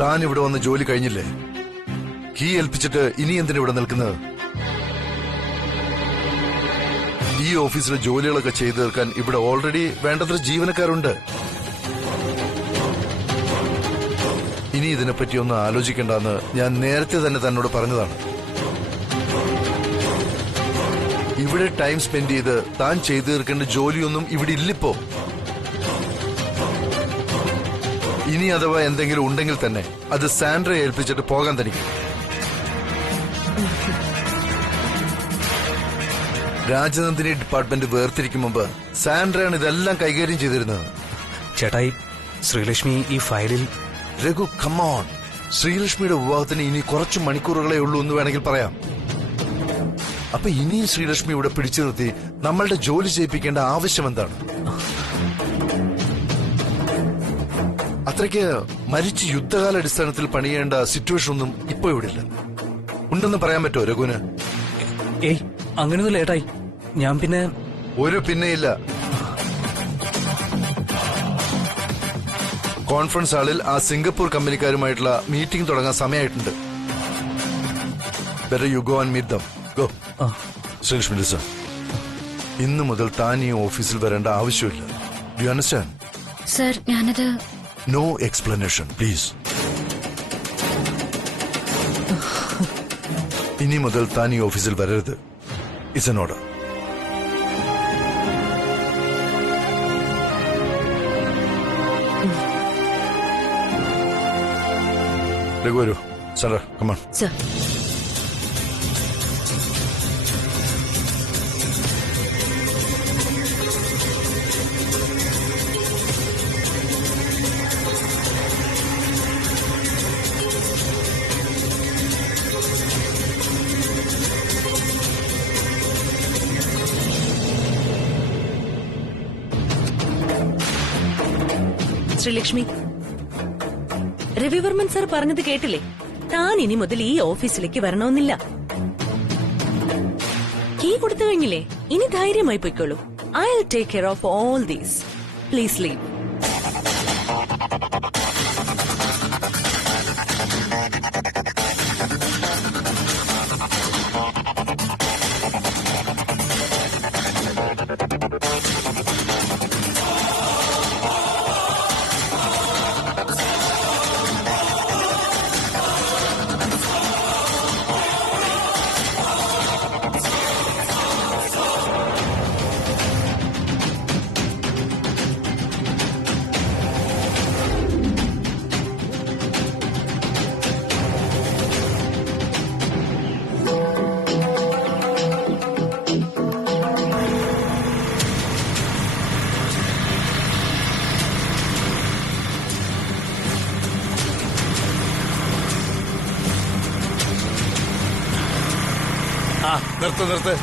താൻ ഇവിടെ വന്ന് ജോലി കഴിഞ്ഞില്ലേ? കീ ഏൽപ്പിച്ചിട്ട് ഇനി എന്തിനാ ഇവിടെ നിൽക്കുന്നത്? ഈ ഓഫീസിലെ ജോലികളൊക്കെ ചെയ്തു തീർക്കാൻ ഇവിടെ ഓൾറെഡി വേണ്ടത്ര ജീവനക്കാരുണ്ട്. ഇനി ഇതിനെപ്പറ്റി ഒന്നും ആലോചിക്കേണ്ടെന്ന് ഞാൻ നേരത്തെ തന്നെ തന്നോട് പറഞ്ഞതാണ്. ഇവിടെ ടൈം സ്പെൻഡ് ചെയ്ത് താൻ ചെയ്തു തീർക്കേണ്ട ജോലിയൊന്നും ഇവിടെ ഇല്ലിപ്പോ. ഇനി അഥവാ എന്തെങ്കിലും ഉണ്ടെങ്കിൽ തന്നെ അത് സാൻഡ്രയെ ഏൽപ്പിച്ചിട്ട് പോകാൻ തനിക്ക്. രാജനന്ദിനി ഡിപ്പാർട്ട്മെന്റ് വേർതിരിക്കും മുമ്പ് സാൻഡ്രയാണ് ഇതെല്ലാം കൈകാര്യം ചെയ്തിരുന്നത്. ചേട്ടായി, ശ്രീലക്ഷ്മി ഈ ഫയലിൽ... രഘു, കമോൺ. ശ്രീലക്ഷ്മിയുടെ വിവാഹത്തിന് ഇനി കുറച്ചു മണിക്കൂറുകളേ ഉള്ളൂ എന്ന് വേണമെങ്കിൽ പറയാം. അപ്പൊ ഇനിയും ശ്രീലക്ഷ്മി ഇവിടെ പിടിച്ചു നിർത്തി നമ്മളുടെ ജോലി ചെയ്യിപ്പിക്കേണ്ട ആവശ്യം എന്താണ്? അത്രയ്ക്ക് മരിച്ച് യുദ്ധകാലാടിസ്ഥാനത്തിൽ പണിയേണ്ട സിറ്റുവേഷൻ ഒന്നും ഇപ്പൊ ഇവിടെ ഇല്ല. ഉണ്ടെന്ന് പറയാൻ പറ്റുമോ രഘുവിന്? ഏയ്, അങ്ങനെയൊന്നും ലേട്ടായി. ഞാൻ പിന്നെ... ഒരു പിന്നെയില്ല. കോൺഫറൻസ് ഹാളിൽ ആ സിംഗപ്പൂർ കമ്പനിക്കാരുമായിട്ടുള്ള മീറ്റിംഗ് തുടങ്ങാൻ സമയമായിട്ടുണ്ട്. Better you go and meet them. Go. Sreelakshmi listen, ഇന്നു മുതൽ താൻ ഈ ഓഫീസിൽ വരേണ്ട ആവശ്യമില്ല. Do you understand? സർ, ഞാനത്... നോ എക്സ്പ്ലനേഷൻ പ്ലീസ്. ഇനി മുതൽ താൻ ഈ ഓഫീസിൽ വരരുത്. It's an order. രഘു വരൂ. Sir, come on. Sir. Sreelakshmi, Ravivarman sir പറഞ്ഞത് കേട്ടില്ലേ? താൻ ഇനി മുതൽ ഈ ഓഫീസിലേക്ക് വരണമെന്നില്ല. കീ കൊടുത്തു കഴിഞ്ഞില്ലേ? ഇനി ധൈര്യമായി പോയിക്കോളൂ. I will take care of all these. Please leave.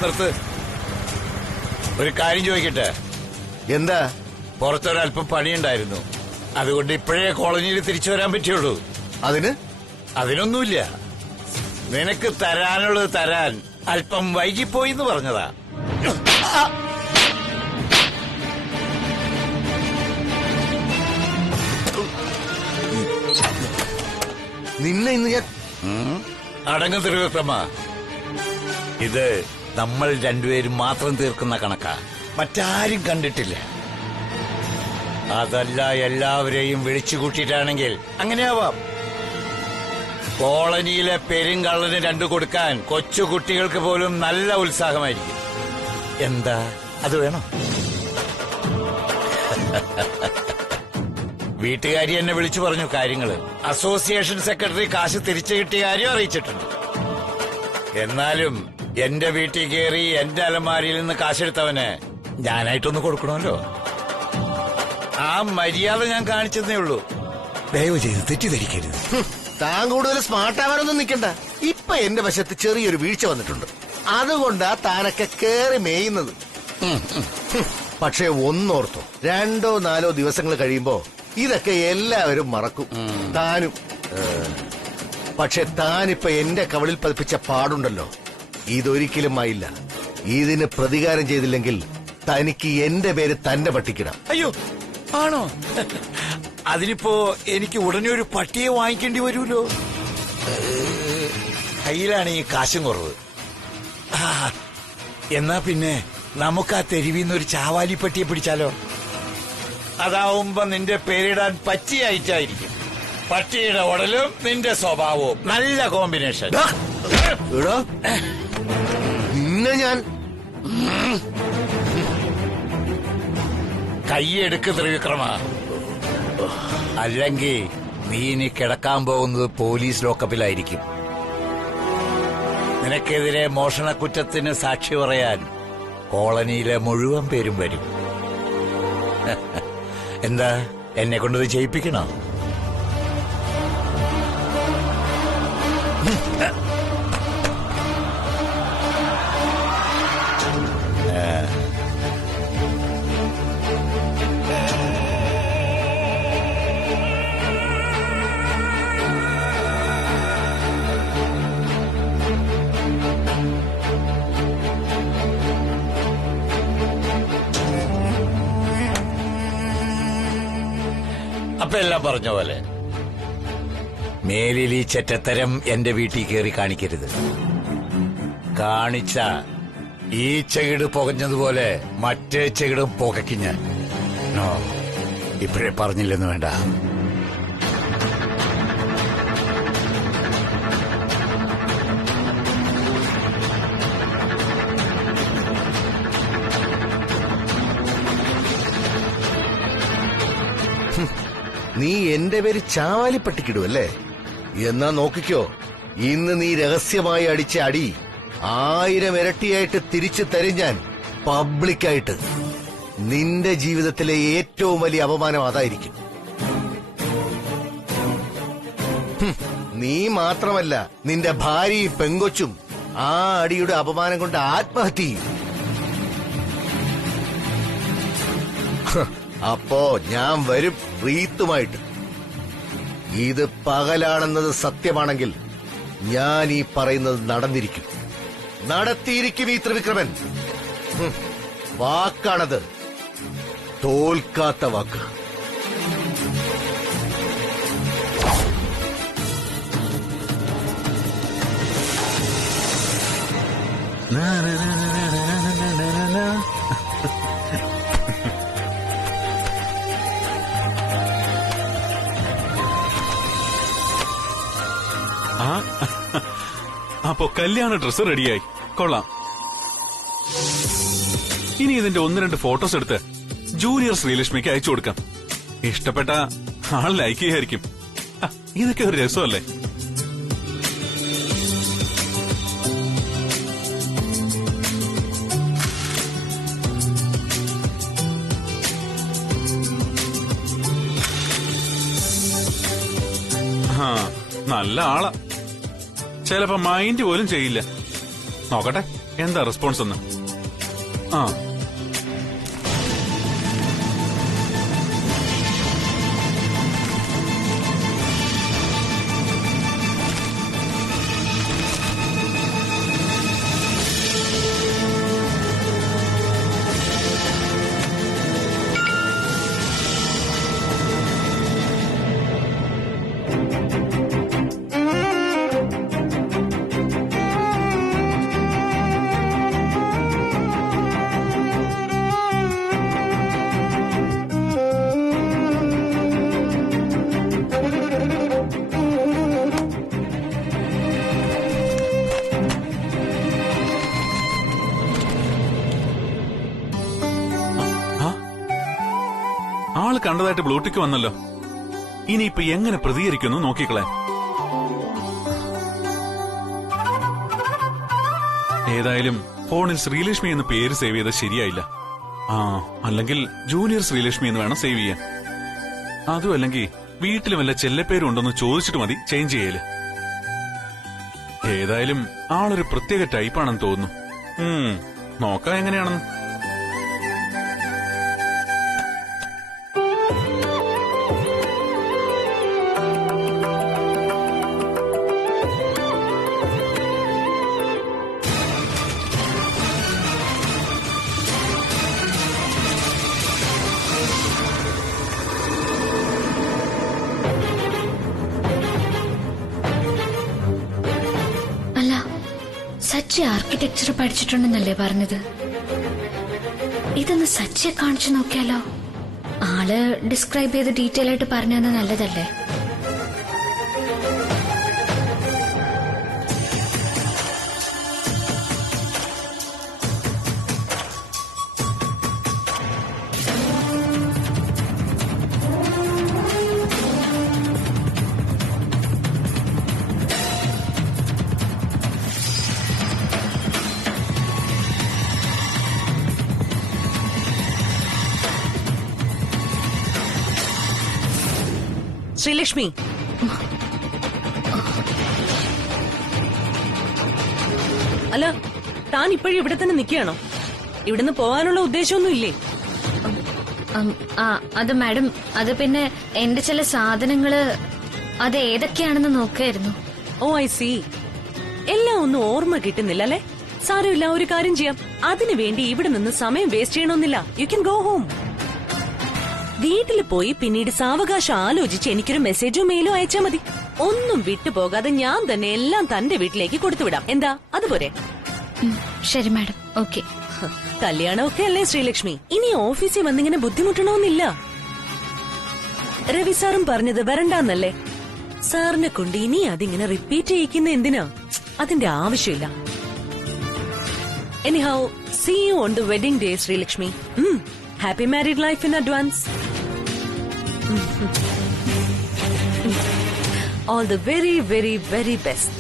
നിർത്ത്. ഒരു കാര്യം ചോദിക്കട്ടെ? എന്താ? പുറത്തൊരല്പം പണിയുണ്ടായിരുന്നു, അതുകൊണ്ട് ഇപ്പോഴേ കോളനിയിൽ തിരിച്ചു വരാൻ പറ്റുള്ളൂ. അതിനൊന്നുമില്ല. നിനക്ക് തരാനുള്ളത് തരാൻ അല്പം വൈകിപ്പോയി എന്ന് പറഞ്ഞതാ. നിന്നെ ഇന്ന് ഞാൻ... അടങ്ങ് ത്രിവിക്രമ. ഇത് നമ്മൾ രണ്ടുപേരും മാത്രം തീർക്കുന്ന കണക്കാ, മറ്റാരും കണ്ടിട്ടില്ല. അതല്ല എല്ലാവരെയും വിളിച്ചു കൂട്ടിയിട്ടാണെങ്കിൽ അങ്ങനെയാവാം. കോളനിയിലെ പെരുങ്കള്ളന് രണ്ടു കൊടുക്കാൻ കൊച്ചുകുട്ടികൾക്ക് പോലും നല്ല ഉത്സാഹമായിരിക്കും. എന്താ, അത് വേണോ? വീട്ടുകാരി എന്നെ വിളിച്ചു പറഞ്ഞു കാര്യങ്ങള്. അസോസിയേഷൻ സെക്രട്ടറി കാശ് തിരിച്ചു കിട്ടിയ കാര്യം അറിയിച്ചിട്ടുണ്ട്. എന്നാലും എന്റെ വീട്ടിൽ കയറി എന്റെ അലമാരിയിൽ നിന്ന് കാശെടുത്തവന് ഞാനായിട്ടൊന്ന് കൊടുക്കണമല്ലോ. ആ മര്യാദ ഞാൻ കാണിച്ചതേ ഉള്ളൂ. ദയവ് ചെയ്ത് തെറ്റിദ്ധരിക്കരുത്. താൻ കൂടുതൽ സ്മാർട്ട് ആവാനൊന്നും നിൽക്കണ്ട. ഇപ്പൊ എന്റെ വശത്ത് ചെറിയൊരു വീഴ്ച വന്നിട്ടുണ്ട്, അതുകൊണ്ടാ താനൊക്കെ കേറി മേയുന്നത്. പക്ഷെ ഒന്നോർത്തോ, 2-4 ദിവസങ്ങൾ കഴിയുമ്പോ ഇതൊക്കെ എല്ലാവരും മറക്കും, താനും. പക്ഷെ താനിപ്പൊ എന്റെ കവളിൽ പതിപ്പിച്ച പാടുണ്ടല്ലോ, ഇതൊരിക്കലും ആയില്ല. ഇതിന് പ്രതികാരം ചെയ്തില്ലെങ്കിൽ തനിക്ക് എന്റെ പേര് തന്നെ പട്ടിക്കിടാം. അയ്യോ, ആണോ? അതിനിപ്പോ എനിക്ക് ഉടനെ ഒരു പട്ടിയെ വാങ്ങിക്കേണ്ടി വരുമല്ലോ. കയ്യിലാണ് ഈ കാശും കുറവ്. എന്നാ പിന്നെ നമുക്ക് ആ തെരുവിന്ന് ഒരു ചാവാലി പട്ടിയെ പിടിച്ചാലോ? അതാവുമ്പോ നിന്റെ പേരിടാൻ പറ്റിയ ഐറ്റായിരിക്കും. പട്ടിയുടെ ഉടലും നിന്റെ സ്വഭാവവും നല്ല കോമ്പിനേഷൻ. എടാ, നിന്നെ ഞാൻ കൈയെടുക്ക് ത്രിവിക്രമ, അല്ലെങ്കിൽ നീ ഇനി കിടക്കാൻ പോകുന്നത് പോലീസ് ലോക്കപ്പിലായിരിക്കും. നിനക്കെതിരെ മോഷണക്കുറ്റത്തിന് സാക്ഷി പറയാൻ കോളനിയിലെ മുഴുവൻ പേരും വരും. എന്താ, എന്നെ കൊണ്ടത് ചെയ്യിപ്പിക്കണോ? അപ്പൊ എല്ലാം പറഞ്ഞ പോലെ മേലിൽ ഈ ചെറ്റത്തരം എന്റെ വീട്ടിൽ കയറി കാണിക്കരുത്. കാണിച്ച ഈ ചെകിട് പുകഞ്ഞതുപോലെ മറ്റേ ചെകിടും പുകയ്ക്കും ഞാൻ. നോ, ഇപ്പോഴേ പറഞ്ഞില്ലെന്ന് വേണ്ട. നീ എന്റെ പേര് ചാവാലിപ്പട്ടിക്കിടുവല്ലേ? എന്നാ നോക്കിക്കോ, ഇന്ന് നീ രഹസ്യമായി അടിച്ച അടി 1000 ഇരട്ടിയായിട്ട് തിരിച്ചു തരും ഞാൻ, പബ്ലിക്കായിട്ട്. നിന്റെ ജീവിതത്തിലെ ഏറ്റവും വലിയ അപമാനം അതായിരിക്കും. നീ മാത്രമല്ല, നിന്റെ ഭാര്യയും പെങ്കൊച്ചും ആ അടിയുടെ അപമാനം കൊണ്ട് ആത്മഹത്യ ചെയ്യും. അപ്പോ ഞാൻ വരും റീത്തുമായിട്ട്. ഇത് പകലാണെന്നത് സത്യമാണെങ്കിൽ ഞാൻ ഈ പറയുന്നത് നടന്നിരിക്കും, നടത്തിയിരിക്കും ഈ ത്രിവിക്രമൻ. വാക്കാണത്, തോൽക്കാത്ത വാക്ക്. അപ്പോ കല്യാണ ഡ്രസ് റെഡിയായി, കൊള്ളാം. ഇനി ഇതിന്റെ 1-2 ഫോട്ടോസ് എടുത്ത് ജൂനിയർ ശ്രീലക്ഷ്മിക്ക് അയച്ചു കൊടുക്കാം. ഇഷ്ടപ്പെട്ട ആൾ ലൈക്ക് ചെയ്യായിരിക്കും. ഇതൊക്കെ ഒരു രസമല്ലേ? നല്ല ആളാ. ചിലപ്പോ മൈൻഡ് പോലും ചെയ്യില്ല. നോക്കട്ടെ എന്താ റെസ്പോൺസ് എന്ന്. ആള് കണ്ടതായിട്ട് ബ്ലൂടിക്ക് വന്നല്ലോ. ഇനിയിപ്പൊ എങ്ങനെ പ്രതികരിക്കുന്നു നോക്കിക്കളെ. ഏതായാലും ഫോണിൽ ശ്രീലക്ഷ്മി എന്ന് പേര് സേവ് ചെയ്ത് ശരിയായില്ല. അല്ലെങ്കിൽ ജൂനിയർ ശ്രീലക്ഷ്മി എന്ന് വേണം സേവ് ചെയ്യാൻ. അതും അല്ലെങ്കിൽ വീട്ടിലും വല്ല ചെല്ലപ്പേരും ഉണ്ടെന്ന് ചോദിച്ചിട്ട് മതി ചേഞ്ച് ചെയ്യല്. ഏതായാലും ആളൊരു പ്രത്യേക ടൈപ്പാണെന്ന് തോന്നുന്നു. നോക്കാം എങ്ങനെയാണെന്ന്. സച്ചി ആർക്കിടെക്ചർ പഠിച്ചിട്ടുണ്ടെന്നല്ലേ പറഞ്ഞത്? ഇതൊന്ന് സച്ചിയെ കാണിച്ചു നോക്കിയാലോ? ആള് ഡിസ്ക്രൈബ് ചെയ്ത് ഡീറ്റെയിൽ ആയിട്ട് പറഞ്ഞത് നല്ലതല്ലേ? ശ്രീലക്ഷ്മി, അല്ല താൻ ഇപ്പോഴും ഇവിടെ തന്നെ നിൽക്കുകയാണോ? ഇവിടുന്ന് പോകാനുള്ള ഉദ്ദേശമൊന്നും ഇല്ലേ? അത് മാഡം, അത് പിന്നെ എന്റെ ചില സാധനങ്ങള് അത് ഏതൊക്കെയാണെന്ന് നോക്കായിരുന്നു. ഓ ഐ സി. എല്ലാം ഒന്നും ഓർമ്മ കിട്ടുന്നില്ല അല്ലെ? സാരമില്ല, ഒരു കാര്യം ചെയ്യാം. അതിനു വേണ്ടി ഇവിടെ നിന്ന് സമയം വേസ്റ്റ് ചെയ്യണമെന്നില്ല. You can go home. വീട്ടിൽ പോയി പിന്നീട് സാവകാശം ആലോചിച്ച് എനിക്കൊരു മെസ്സേജോ മെയിലോ അയച്ചാൽ മതി. ഒന്നും വിട്ടുപോകാതെ ഞാൻ തന്നെ എല്ലാം തന്റെ വീട്ടിലേക്ക് കൊടുത്തുവിടാം. എന്താ, അതുപോലെ? ശരി മാഡം, ഓക്കെ. കല്യാണമൊക്കെ അല്ലേ ശ്രീലക്ഷ്മി, ഇനി ഓഫീസിൽ വന്നിങ്ങനെ ബുദ്ധിമുട്ടണമെന്നില്ല. രവി സാറും പറഞ്ഞത് വരണ്ടാന്നല്ലേ? സാറിനെ കൊണ്ട് ഇനി അതിങ്ങനെ റിപ്പീറ്റ് ചെയ്യിക്കുന്ന എന്തിനാ? അതിന്റെ ആവശ്യമില്ല. Anyhow, see you on the wedding day Sreelakshmi. Happy married life in advance. All the very, very, very best.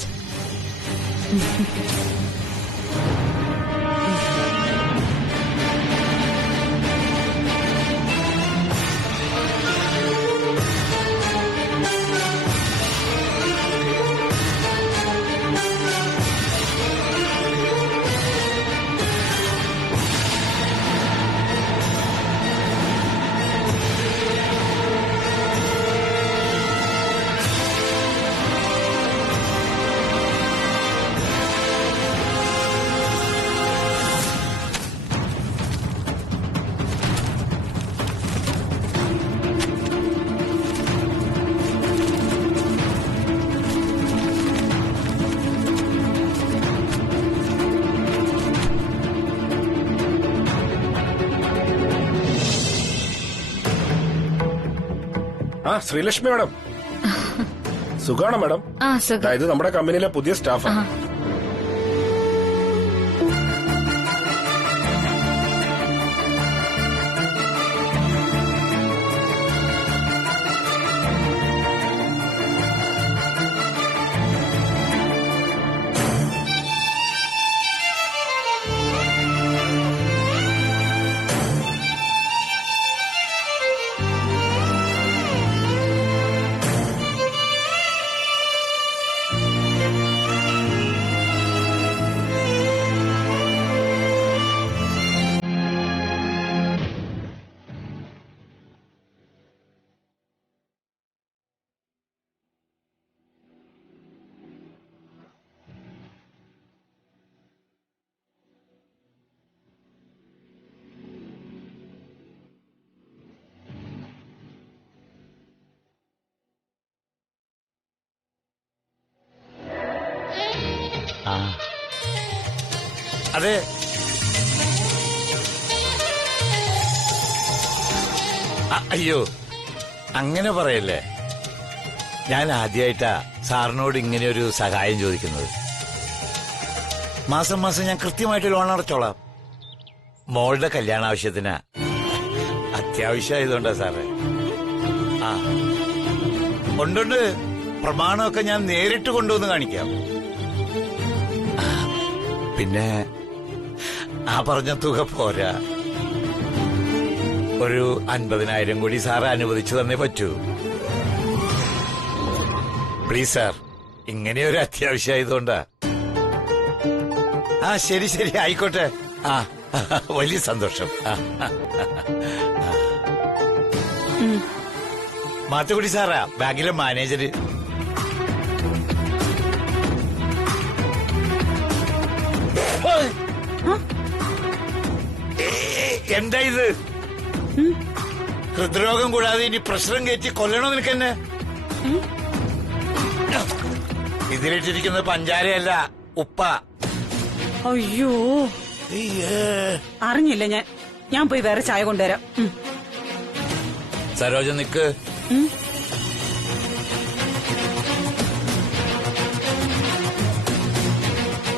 Sreelakshmi madam, സുഖാണോ മാഡം? ഇത് നമ്മുടെ കമ്പനിയിലെ പുതിയ സ്റ്റാഫാണ്. അതെ, അയ്യോ അങ്ങനെ പറയല്ലേ. ഞാൻ ആദ്യമായിട്ടാ സാറിനോട് ഇങ്ങനെ ഒരു സഹായം ചോദിക്കുന്നത്. മാസം മാസം ഞാൻ കൃത്യമായിട്ട് ലോൺ അടച്ചോളാം. മോളുടെ കല്യാണ ആവശ്യത്തിനാ. അത്യാവശ്യമായതുകൊണ്ടാ സാറേ. ആ ഉണ്ടുണ്ട്, പ്രമാണമൊക്കെ ഞാൻ നേരിട്ട് കൊണ്ടുവന്ന് കാണിക്കാം. പിന്നെ ആ പറഞ്ഞ തുക പോരാ, ഒരു 50,000 കൂടി സാറ് അനുവദിച്ചു തന്നേ പറ്റൂ. പ്ലീസ് സാർ, ഇങ്ങനെയൊരു അത്യാവശ്യമായതുകൊണ്ടാ. ആ ശരി ശരി, ആയിക്കോട്ടെ. ആ വലിയ സന്തോഷം. മാത്തുക്കുടി സാറാ ബാങ്കിലെ മാനേജര്. എന്താ ഇത്? ഹൃദ്രോഗം കൂടാതെ ഇനി പ്രഷറും കയറ്റി കൊല്ലണോ നിനക്കെന്നെ? ഇതിലിട്ടിരിക്കുന്നത് പഞ്ചാരയല്ല, ഉപ്പ. അയ്യോ അറിഞ്ഞില്ല ഞാൻ പോയി വേറെ ചായ കൊണ്ടുവരാം. സരോജ നിക്ക്.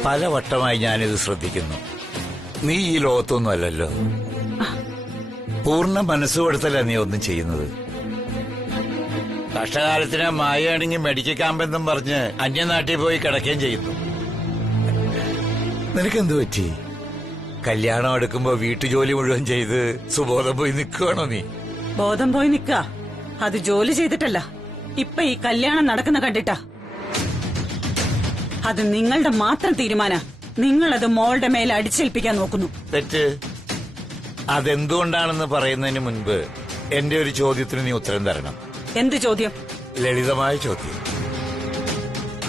പലവട്ടമായി ഞാനിത് ശ്രദ്ധിക്കുന്നു. നീ ഈ ലോകത്തൊന്നും അല്ലല്ലോ. പൂർണ്ണ മനസ്സുകൊടുത്തല്ല നീ ഒന്നും ചെയ്യുന്നത്. കഷ്ടകാലത്തിന് മായയാണെങ്കിൽ മെഡിക്കൽ ക്യാമ്പെന്നും പറഞ്ഞ് അന്യനാട്ടിൽ പോയി കിടക്കുകയും ചെയ്യുന്നു. നിനക്കെന്ത് പറ്റി? കല്യാണം എടുക്കുമ്പോ വീട്ടുജോലി മുഴുവൻ ചെയ്ത് സുബോധം പോയി നിൽക്കുകയാണോ നീ? ബോധം പോയി നിക്ക, അത് ജോലി ചെയ്തിട്ടല്ല. ഇപ്പൊ ഈ കല്യാണം നടക്കുന്ന കണ്ടിട്ടാ. അത് നിങ്ങളുടെ മാത്രം തീരുമാന. നിങ്ങളത് മോളുടെ മേലെ അടിച്ചേൽപ്പിക്കാൻ നോക്കുന്നു. തെറ്റ്. അതെന്തുകൊണ്ടാണെന്ന് പറയുന്നതിന് മുൻപ് എന്റെ ഒരു ചോദ്യത്തിന് നീ ഉത്തരം തരണം. എന്ത് ചോദ്യം? ലളിതമായ ചോദ്യം.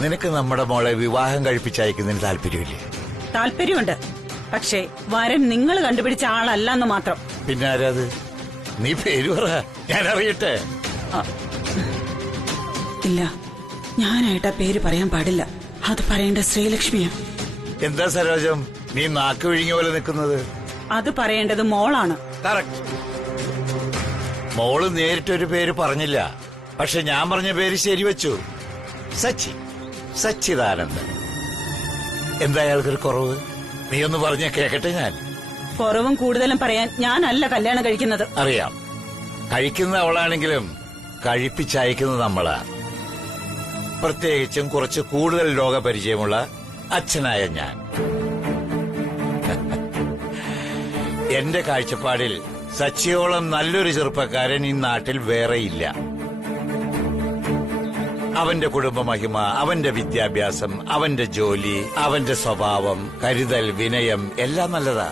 നിനക്ക് നമ്മുടെ മോളെ വിവാഹം കഴിപ്പിച്ചയക്കുന്നതിന് താല്പര്യമില്ലേ? താല്പര്യമുണ്ട്. പക്ഷേ വരൻ നിങ്ങൾ കണ്ടുപിടിച്ച ആളല്ലെന്ന് മാത്രം. പിന്നെ ആരാത്? നീ പേര് പറ, ഞാൻ അറിയട്ടെ. ഇല്ല, ഞാനായിട്ടാ പേര് പറയാൻ പാടില്ല. അത് പറയേണ്ട ശ്രീലക്ഷ്മിയാ. എന്താ സരോജം നീ നാക്ക് വിഴുങ്ങിയ പോലെ നിൽക്കുന്നത്? അത് പറയേണ്ടത് മോളാണ്. കറക്റ്റ്. മോള് നേരിട്ടൊരു പേര് പറഞ്ഞില്ല, പക്ഷെ ഞാൻ പറഞ്ഞ പേര് ശരിവെച്ചു. സച്ചിദാനന്ദൻ. എന്താ അയാൾക്കൊരു കുറവ്? നീ ഒന്ന് പറഞ്ഞ കേക്കട്ടെ. ഞാൻ കുറവും കൂടുതലും പറയാൻ ഞാനല്ല കല്യാണം കഴിക്കുന്നത്. അറിയാം. കഴിക്കുന്ന അവളാണെങ്കിലും കഴിപ്പിച്ചയക്കുന്നത് നമ്മളാ. പ്രത്യേകിച്ചും കുറച്ച് കൂടുതൽ ലോകപരിചയമുള്ള അച്ഛനായ ഞാൻ. എന്റെ കാഴ്ചപ്പാടിൽ സച്ചിയോളം നല്ലൊരു ചെറുപ്പക്കാരൻ ഈ നാട്ടിൽ വേറെയില്ല. അവന്റെ കുടുംബമഹിമ, അവന്റെ വിദ്യാഭ്യാസം, അവന്റെ ജോലി, അവന്റെ സ്വഭാവം, കരുതൽ, വിനയം എല്ലാം നല്ലതാ.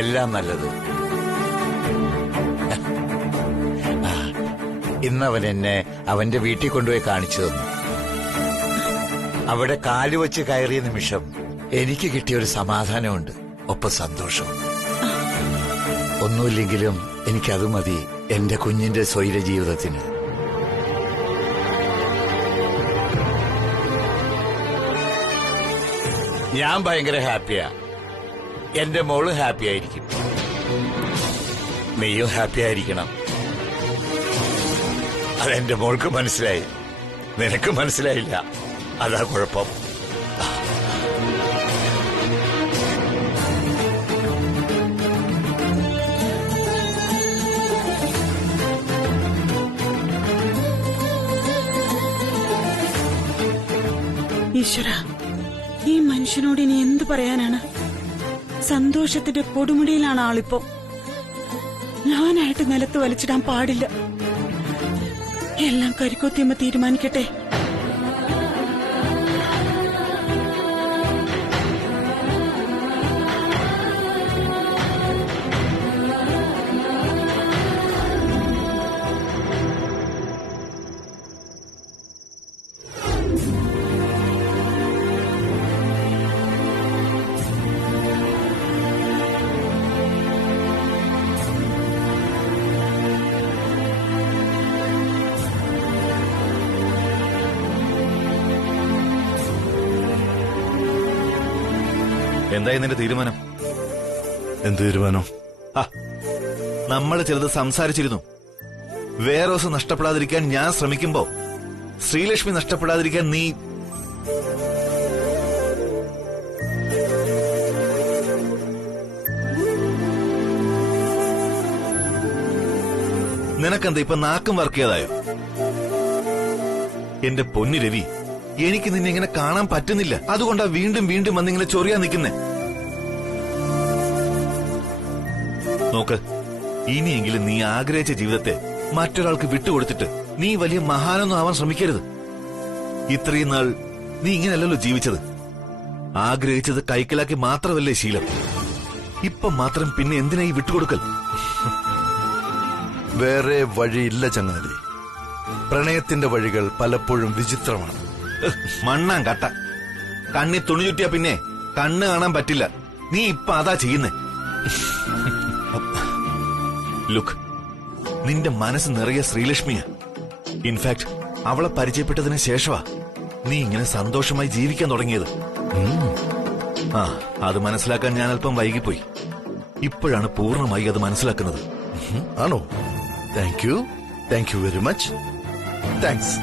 എല്ലാം നല്ലത്. ഇന്നവൻ എന്നെ അവന്റെ വീട്ടിൽ കൊണ്ടുപോയി കാണിച്ചു തന്നു. അവിടെ കാലുവച്ച് കയറിയ നിമിഷം എനിക്ക് കിട്ടിയൊരു സമാധാനമുണ്ട്, ഒപ്പം സന്തോഷവും. ഒന്നുമില്ലെങ്കിലും എനിക്കത് മതി എന്റെ കുഞ്ഞിന്റെ സ്വൈര ജീവിതത്തിന്. ഞാൻ ഭയങ്കര ഹാപ്പിയാ. എന്റെ മോള് ഹാപ്പി ആയിരിക്കും. നീയും ഹാപ്പി ആയിരിക്കണം. അതെന്റെ മോൾക്ക് മനസ്സിലായി, നിനക്ക് മനസ്സിലായില്ല. അതാ കുഴപ്പം. ഈശ്വര, ഈ മനുഷ്യനോട് ഇനി എന്ത് പറയാനാണ്? സന്തോഷത്തിന്റെ കൊടുമുടിയിലാണ് ആളിപ്പോ. ഞാനായിട്ട് നിലത്ത് വലിച്ചിടാൻ പാടില്ല. എല്ലാം കരിക്കോത്തിയമ്മ തീരുമാനിക്കട്ടെ. എന്തായി നിന്റെ തീരുമാനം? എന്ത് തീരുമാനം? നമ്മൾ ചിലത് സംസാരിച്ചിരുന്നു. വേറോസ് നഷ്ടപ്പെടാതിരിക്കാൻ ഞാൻ ശ്രമിക്കുമ്പോ ശ്രീലക്ഷ്മി നഷ്ടപ്പെടാതിരിക്കാൻ നീ നിനക്കെന്താ ഇപ്പൊ നാക്കും വർക്ക് ചെയ്തായോ? എന്റെ പൊന്നു രവി, എനിക്ക് നിന്നെ ഇങ്ങനെ കാണാൻ പറ്റുന്നില്ല. അതുകൊണ്ടാ വീണ്ടും വീണ്ടും വന്നിങ്ങനെ ചൊറിയാൻ നിൽക്കുന്നേ. നോക്ക്, ഇനിയെങ്കിലും നീ ആഗ്രഹിച്ച ജീവിതത്തെ മറ്റൊരാൾക്ക് വിട്ടുകൊടുത്തിട്ട് നീ വലിയ മഹാനൊന്നും ആവാൻ ശ്രമിക്കരുത്. ഇത്രയും നാൾ നീ ഇങ്ങനെയല്ലല്ലോ ജീവിച്ചത്. ആഗ്രഹിച്ചത് കൈക്കലാക്കി മാത്രമല്ലേ ശീലം. ഇപ്പം മാത്രം പിന്നെ എന്തിനാ ഈ വിട്ടുകൊടുക്കൽ? വേറെ വഴിയില്ല ചങ്ങാതി. പ്രണയത്തിന്റെ വഴികൾ പലപ്പോഴും വിചിത്രമാണ്. മണ്ണാൻ കട്ട. കണ്ണി തുണി ചുറ്റിയാ പിന്നെ കണ്ണ് കാണാൻ പറ്റില്ല. നീ ഇപ്പൊ അതാ ചെയ്യുന്നേ. ലുക്ക്, നിന്റെ മനസ്സ് നിറയെ ശ്രീലക്ഷ്മിയാ. ഇൻഫാക്ട് അവളെ പരിചയപ്പെട്ടതിന് ശേഷമാ നീ ഇങ്ങനെ സന്തോഷമായി ജീവിക്കാൻ തുടങ്ങിയത്. ആ അത് മനസ്സിലാക്കാൻ ഞാൻ അല്പം വൈകിപ്പോയി. ഇപ്പോഴാണ് പൂർണ്ണമായി അത് മനസ്സിലാക്കുന്നത്. ആണോ? Thank you very much. Thanks.